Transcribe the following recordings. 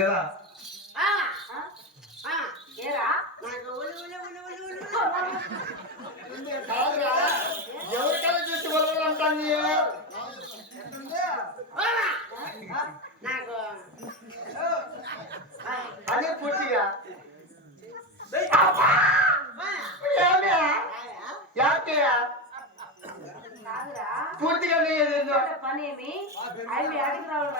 కదా? ఎవరికైనా చూసి నాకు ఆ, అదే పూర్తిగా. పూర్తిగా పని ఏమి? ఆయన అడిగి రావురా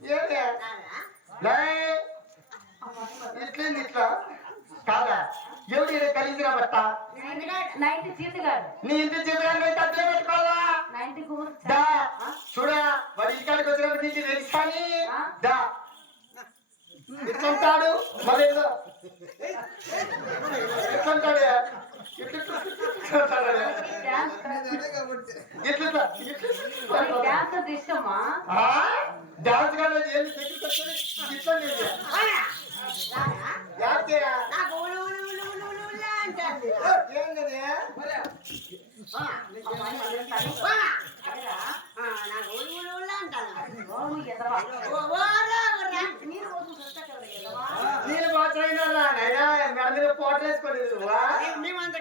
ఎదవా అమ్మా ఏమే? కాదా? లే ఇట్లేంది ఇట్లా? కాదా? ఎవరు ఈడ కలిసిరా బట్ట నైన్టీ జీతగాడు నీ ఇంటి జీవితాన్ని తప్పులే పెట్టుకోవాలా? నైన్టీ గుమ్మడి దా. చూడా వాడి ఇంటికాడికి వచ్చినప్పుడు నీకు తెలుసు కానీ? ఆ? దా. ఇట్లుంటాడు మరి ఇట్లుంటాడు డాన్స్ ఇట్లుంటా ఏం ఇట్లా అంటాను. మేమంత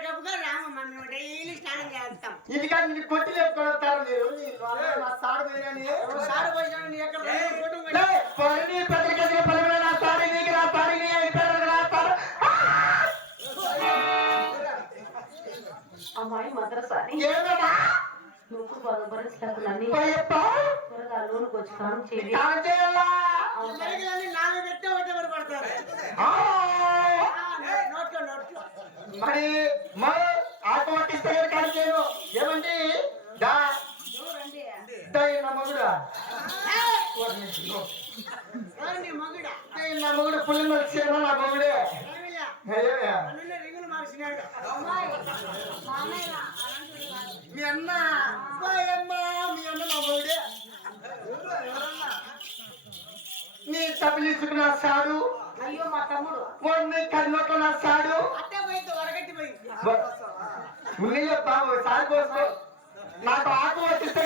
మేము డైలీ స్నానం చేస్తాం ఇంటికాడ నీ కొట్టి లేపుకొని వస్తారు మీరు నా సాడు పోయినని. సారు పోయినా నీ ఎక్కడ కుటుంబం లే, పని పెద్దగదిగా పలుకులు నా సాడు నీకు నా సాడు నీ నా సాడు. అమ్మాయి మద్రసాని ఏమన్నా? నువ్వు నన్ను త్వరగా లోనికి వచ్చి కాను చేయి. మరి పడతారు. ఆ! ఆ, నోట్లో నోట్లో. మరి మరి ఆటో పట్టిస్తే కాదు చేయను. ఏమండి? దా. చూడండి దా ఈ నా మగుడా. మగుడా? మగుడు పుల్లి మలిసేనా నా మగుడే. మా అన్న పోయమ్మ మీ అన్న నా మగుడే. నీ తపిలిసుకు నా సాడు అయ్యో మా తమ్ముడు. వాడిని కన్నోట్లో నా సాడు. ఉన్నీళ్ళ బాబు సారి పోసుకో నాకు ఆకు వచ్చిస్తే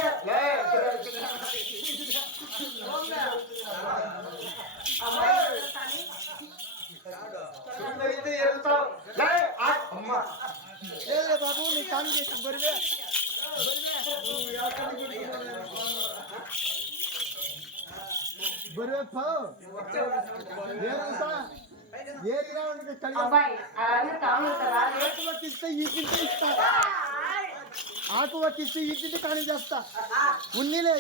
అమ్మాయి మద్రసాని అయితే ఎరుగుతావు లే, ఆకు. అమ్మ ఏలే బాబు నీ కాలు చేసి బరివే బరివే పో ఏరంతా ఏరి రావడానికి కలిగి అబ్బాయి అలాగే కావాలి కదా ఆకు వక్కిస్తే ఈ తింటే ఇస్తా ఆకు వక్కిస్తే ఈ తింటే కానీ చేస్తా ఉన్నీలే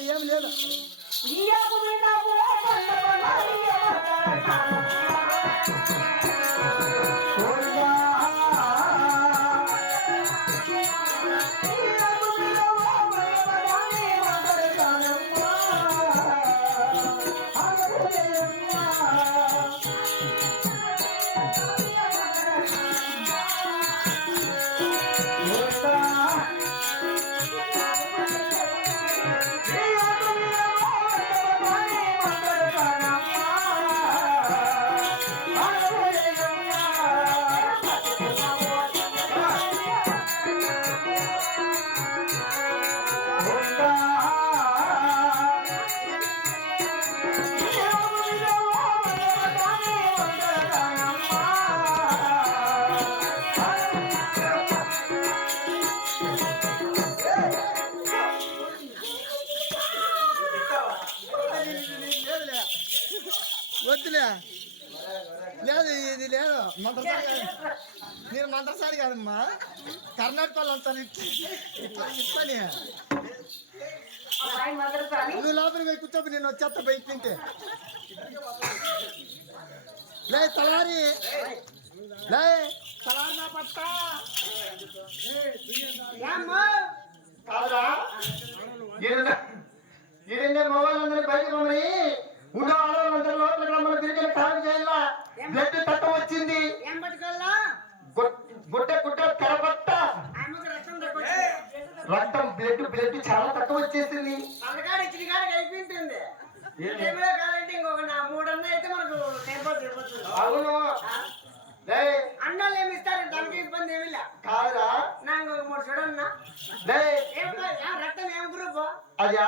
వద్దులే లేదు ఇది లేదు. మంత్రసారి కాదు. నేను మంత్రసారి కాదమ్మా. కర్ణాటక వాళ్ళు అంటారు ఇట్లా ఇట్లని. నువ్వు లోపలికి పోయి కూర్చోపు నేను వచ్చేస్తా బయట తింటే. లే తలారి. లే తలారి నా పట్ట. ఈయన మొబైల్ బయటకు ఉన్నాయి ఉన్న ఆడవాళ్ళందరూ లోపలికి రమ్మని తిరిగి కాల్ చేయాలా? బ్లడ్ తక్కువ వచ్చింది గుడ్డ గుడ్డ తెరబట్ట రక్తం బ్లడ్ బ్లడ్ చాలా తక్కువ వచ్చేసింది అవును. లే అన్నాళ్ళు ఏమి ఇస్తారు? దానికి ఇబ్బంది ఏమి కాదురా. నా ఇంకొక మూడు చూడన్నా. రక్తం ఏం గ్రూప్? అయ్యా.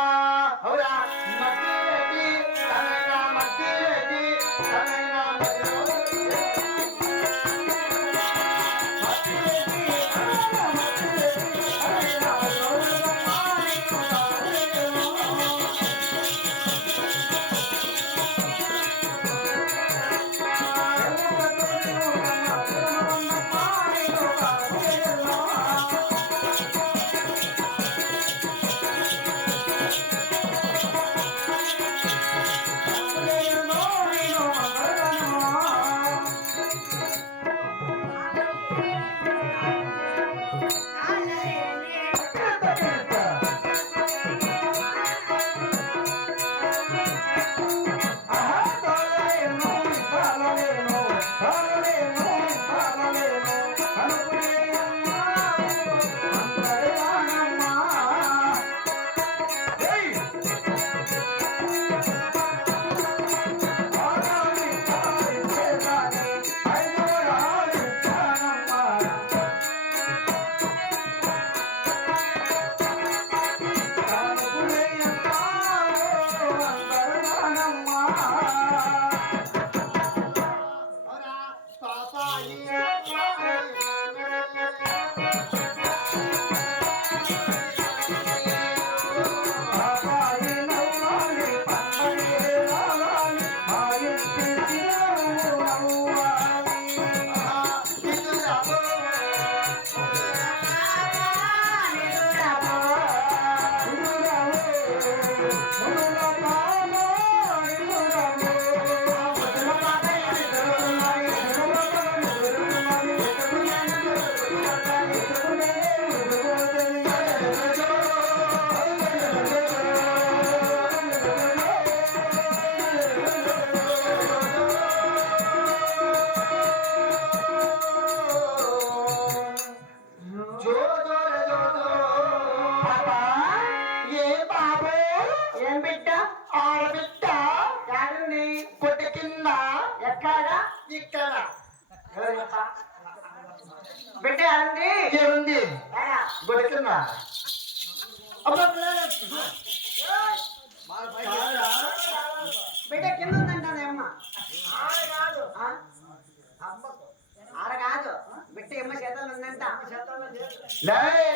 来。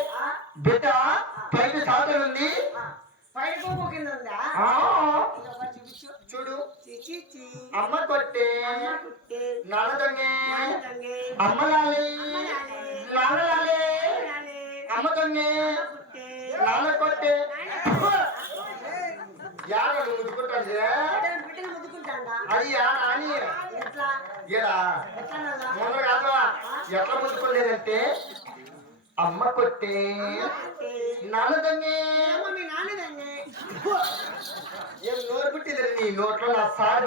అమ్మ కొట్టి నాన్నదంగే ఏం నోరు పుట్టింది నీ నోట్లో నా సార్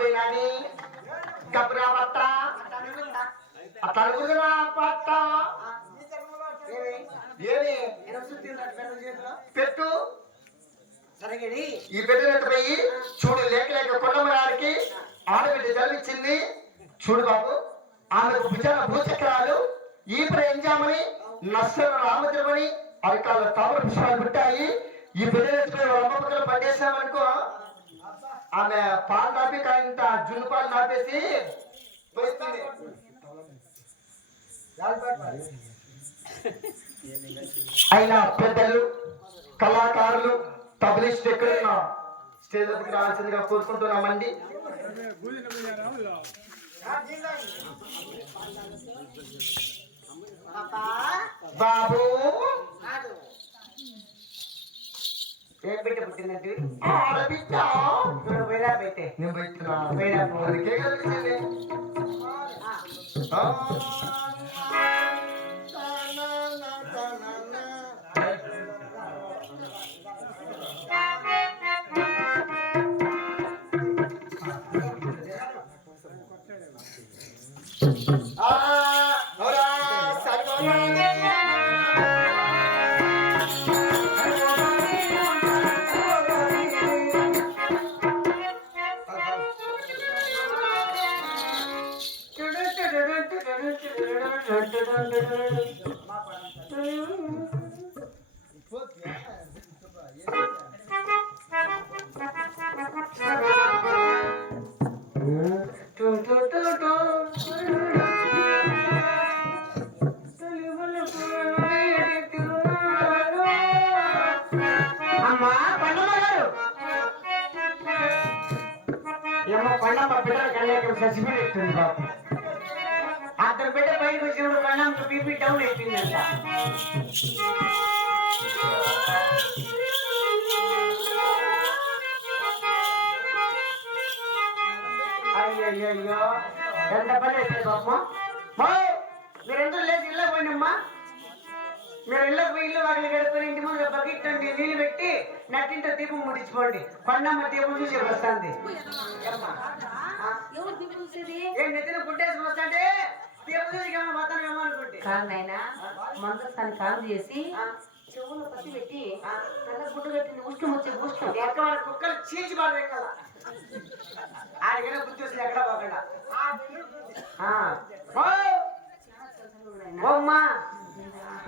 కబురా పట్ట? అట్లా పట్ట? ఏది పెట్టు. ఈ బిడ్డ పోయి చూడు లేక లేక కొండమరాడికి ఆడబిడ్డ చదివించింది చూడు బాబు ఆమెకు భుజాల భూచక్రాలు. ఈ ఎంజామని నష్టం రామద్రమని అరకాల తామర పుష్పాలు పుట్టాయి. ఈ బిడ్డలు ఎత్తుకుని పట్టేసామనుకో ఆమె పాలు నాపి కాయంత జున్ను పాలు నాపేసి పోయిస్తుంది. అయినా పెద్దలు కళాకారులు పబ్లిష్ ఎక్కడున్నా స్టేజ్ వద్దకు రావాల్సిందిగా కోరుకుంటున్నామండి. బాబు. ఏం బిడ్డ ఆడబిడ్డ. ఇప్పుడు పెట్టే నేను. కళ్యాణం చచ్చిపోయి ఎత్తుంది బాబు అతని బిడ్డ బయటకు వచ్చినప్పుడు పండమ్మ బీపీ డౌన్ ఎత్తిందంట అయ్యయ్యో ఎంత పని అయిపోయింది బాబు మీరు ఎందుకు లేచి ఇళ్ళ అమ్మా మీరు ఇళ్ళకు పోయి ఇల్లు వాకిలి కడుకొని ఇంటి ముందు బకెట్ నీళ్ళు పెట్టి నట్టింట దీపం ముడించుకోండి కొండమ్మ దీపం చూసి వస్తుంది ఎవరు దీపం చూసేది ఏం నెత్తిన గుడ్డేసుకుని వస్తాంటే కాదు నాయనా మందస్థాన్ని కాలు చేసి చెవులు పత్తి పెట్టి తెల్ల గుడ్డు కట్టింది. ఉష్ణం వచ్చే ఉష్ణం. ఎక్కడ కుక్కలు చీల్చి పాడు కదా ఆడికైనా బుద్ధి వస్తుంది ఎక్కడ పోకుండా.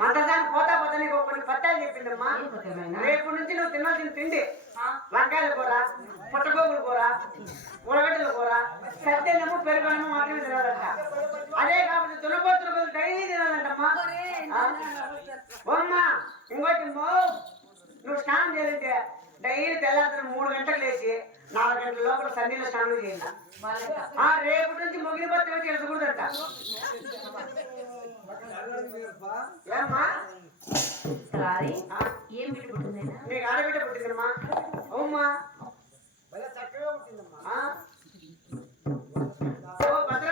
మంటదాన్ని పోతా పోతా నీకు కొన్ని పట్టాలు చెప్పిందమ్మా? రేపు నుంచి నువ్వు తినాల్సిన తిండి. వంకాయల కూర పుట్టగోగుల కూర ఉడగడ్డల కూర సత్యనము పెరుగనము మాత్రమే తినాలంట. అదే కాకపోతే దున్నపోతుల కూర డైలీ తినాలంటమ్మా. అమ్మా ఇంకోటి నువ్వు స్నానం చేయాలంటే డైలీ తెల్లారి మూడు గంటలకు లేచి నాలుగు గంటల లోపల సన్నీలో స్నానం చేయాలి. ఆ రేపు నుంచి మొగిలి బత్తి ఏం బిడ్డ పుట్టిందైనా? నీకు ఆడబిడ్డ పుట్టిందమ్మా? అవుమ్మా.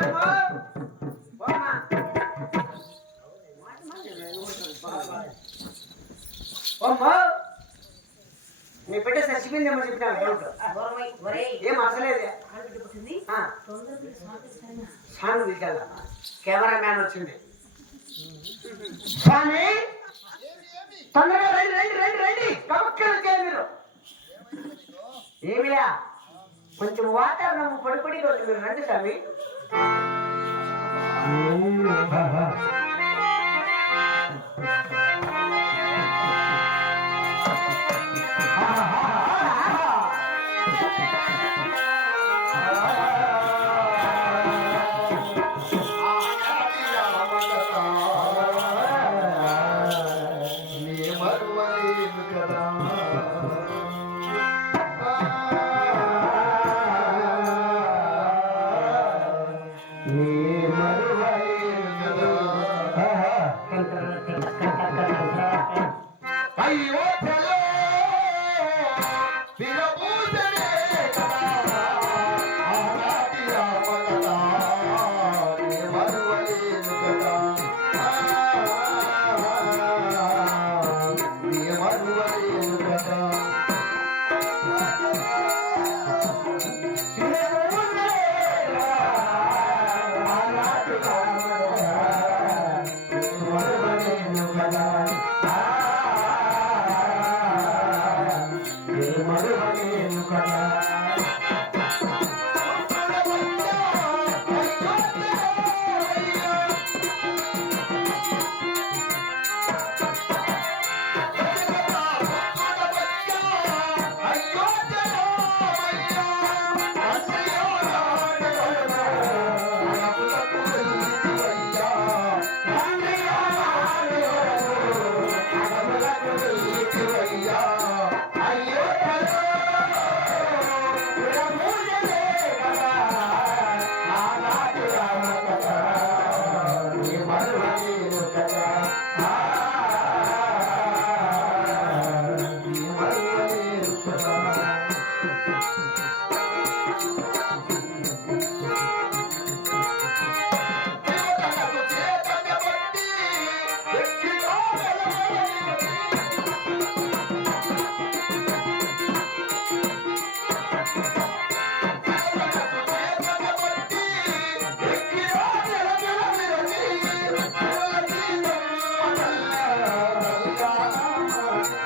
అమ్మా ఓ అమ్మా నీ బిడ్డ చచ్చిపోయిందేమో చెప్పినా ఏం అసలేదే. తొందరగా కెమెరా మ్యాన్ వచ్చింది. స్వామి తొందరగా రండి రండి రండి రండి కమక్కలు వచ్చారు మీరు ఏమిలా కొంచెం వాతావరణం పొడి పొడిగా ఉంది మీరు రండి స్వామి Bye-bye.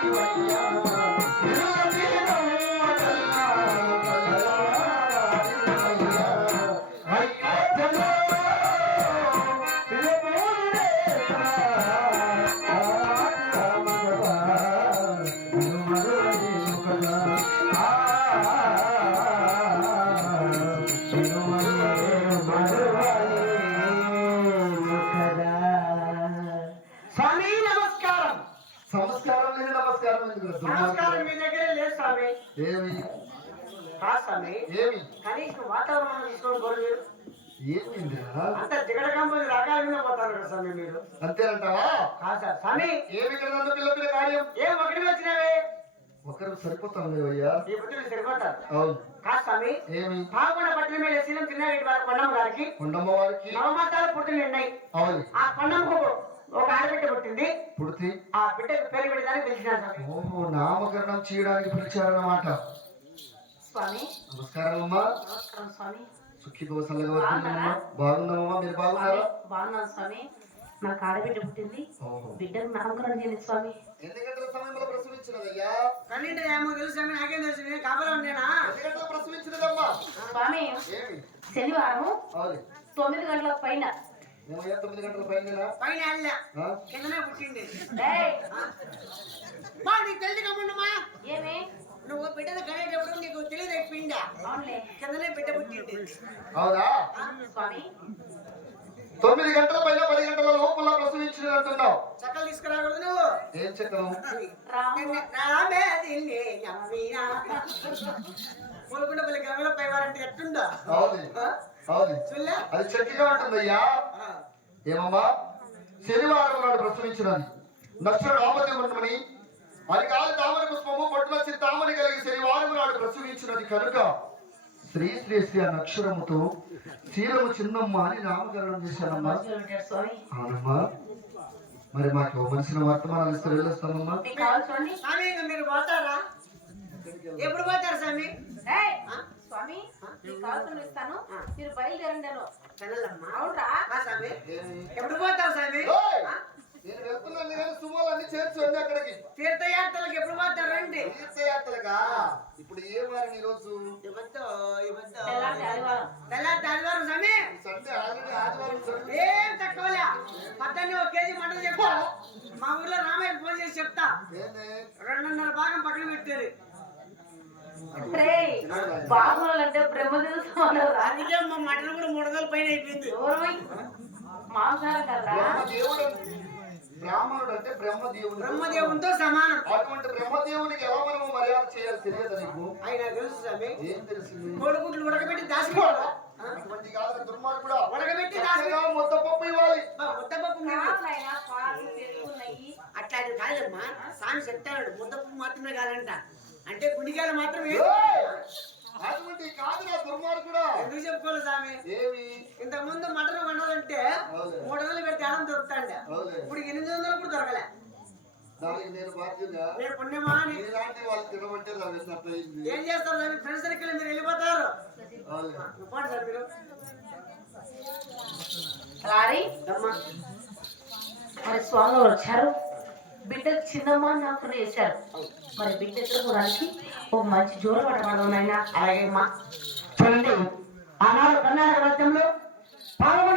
Yeah. ఏమిందిరా అంత జిగడ కంపెనీ రకాల మీద పోతారు కదా స్వామి మీరు. అంతేనంటావా కాదు సార్ స్వామి. ఏమి ఇక్కడ నన్ను పిల్ల పిల్ల కార్యం? ఏం ఒకటి వచ్చినావే? ఒకరు ఈ సరిపోతారు? అవును. కాదు స్వామి. ఏమి? పాల్గొండ పట్టిన మీద శీలం తిన్నారెడ్డి వారి కొండమ్మ గారికి. కొండమ్మ వారికి? నవమాసాలు పుట్టిన ఉన్నాయి అవును. ఆ కొండమ్మకు ఒక ఆడబిడ్డ పుట్టింది. పుడితే? ఆ బిడ్డకు పేరు పెట్టడానికి పిలిచినారు స్వామి. ఓహో నామకరణం చేయడానికి పిలిచారన్నమాట. స్వామి. నమస్కారం అమ్మా నమస్కారం స్వామి. సుఖీ కౌసల్గా వస్తుందమ్మా బాగున్నామమ్మా మీరు బాగున్నారా? బాగున్నాను స్వామి. నాకు ఆడబిడ్డ పుట్టింది. బిడ్డకు నామకరణం చేయండి స్వామి. ఎన్ని గంటల సమయంలో ప్రసవించినదయ్యా? తెలుసు స్వామి. నాకేం తెలుసు? నేను కాపలా ఉండేనా ఎన్ని గంటలు ప్రసవించినదమ్మా? స్వామి ఏమి? శనివారం తొమ్మిది గంటల పైన. తొమ్మిది గంటల పైన పైన కిందనే పుట్టింది. మా నీకు తెలిసి కమ్ముండమ్మా ఏమి? నువ్వు బిడ్డను కనేటప్పుడు నీకు తెలియదు కిందనే బిడ్డ పుట్టింది. అవునా? స్వామి. తొమ్మిది గంటల పైన పది గంటల లోపల ప్రసవించినది అంటున్నావు. చక్కలు తీసుకురాకూడదు నువ్వు. ఏం చక్కను రాము. మూలకుండ పల్లి గంగలో పైవారంటే ఎట్టుందా? అవును. అవును. చూలే అది చక్కగా ఉంటుందయ్యా. ఏమమ్మా? శనివారం నాడు ప్రసవించినది. నక్షత్ర రామదేవుని అది కాదు తామర పుష్పము పట్టున తామని కలిగి శనివారం నాడు ప్రసవించినది కనుక శ్రీ శ్రీ శ్రీ అక్షరముతో శీలము చిన్నమ్మ అని నామకరణం చేశానమ్మా. అవునమ్మా. మరి మాకు ఇవ్వవలసిన వర్తమానాలు ఇస్తే వెళ్ళొస్తామమ్మా మీరు పోతారా? ఎప్పుడు పోతారు స్వామి? ఏయ్, స్వామి కావాల్సిన ఇస్తాను. మీరు బయలుదేరండి అవునరా? ఆ స్వామి. ఎప్పుడు పోతావు స్వామి! నేను వెళ్తున్నాను కానీ సుమోలన్నీ చేర్చండి అక్కడికి. తీర్థయాత్రలకు ఎప్పుడు పోతారు? రండి. తీర్థయాత్రగా ఇప్పుడు ఏ వారం ఈ రోజు? ఆదివారం. స్వామి. సండే ఆల్రెడీ ఆదివారం సండే. ఏం తక్కువలే. పద్దెని ఒక కేజీ మటన్ చెప్తా మా ఊర్లో రామయ్య ఫోన్ చేసి చెప్తా? రెండున్నర భాగం పక్కన పెట్టారు తెలుసు అందుకే మా మటన్ కూడా మూడు వందల పైన అయిపోయింది. కదరా? బ్రహ్మదేవుడు బ్రాహ్మణుడు అంటే బ్రహ్మదేవుడు బ్రహ్మదేవునితో సమానం. అటువంటి బ్రహ్మదేవునికి ఎలా మనము మర్యాద చేయాలి తెలియదు నీకు? ఆయన తెలుసు స్వామి. ఏం తెలిసింది కోడిగుడ్లు ఉడకబెట్టి దాచిపెట్టాలి అటువంటి కాదు దుర్మార్గుడా. ఉడకబెట్టి చక్కగా ముద్ద పప్పు ఇవ్వాలి. ముద్దపప్పు మీరు కావాలైనా పాలు పెరుగు నెయ్యి అట్లాంటివి కాదమ్మా. స్వామి చెప్తాడు ముద్దపప్పు మాత్రమే కాదంట. అంటే గుండికాయలు మాత్రమే! అటువంటి కాదు నా దుర్మార్గుడా. ఎందుకు చెప్పుకోవాలి స్వామి? ఏమి? ఇంతకు ముందు మటన్ కొనాలంటే. మూడు వందలు పెడితే ఆడం దొరుకుతాండ. ఇప్పుడు ఎనిమిది వందలు కూడా దొరకలే. దానికి నేను పుణ్యమా ఇలాంటి వాళ్ళు తినమంటే నాకు అట్లయింది. ఏం చేస్తారు స్వామి? ఫ్రెండ్స్ సర్కిల్ మీరు వెళ్ళిపోతారు. పోండి సార్ మీరు రారి అమ్మా. మరి స్వామి వచ్చారు? బిడ్డకు చిన్నమ్మ నాకు వేశారు. మరి బిడ్డ ఎదుర్కోవడానికి ఒక మంచి జోరు పడమడం నాయన అలాగే అమ్మా చూడండి ఆనాడు కర్ణాటక రాజ్యంలో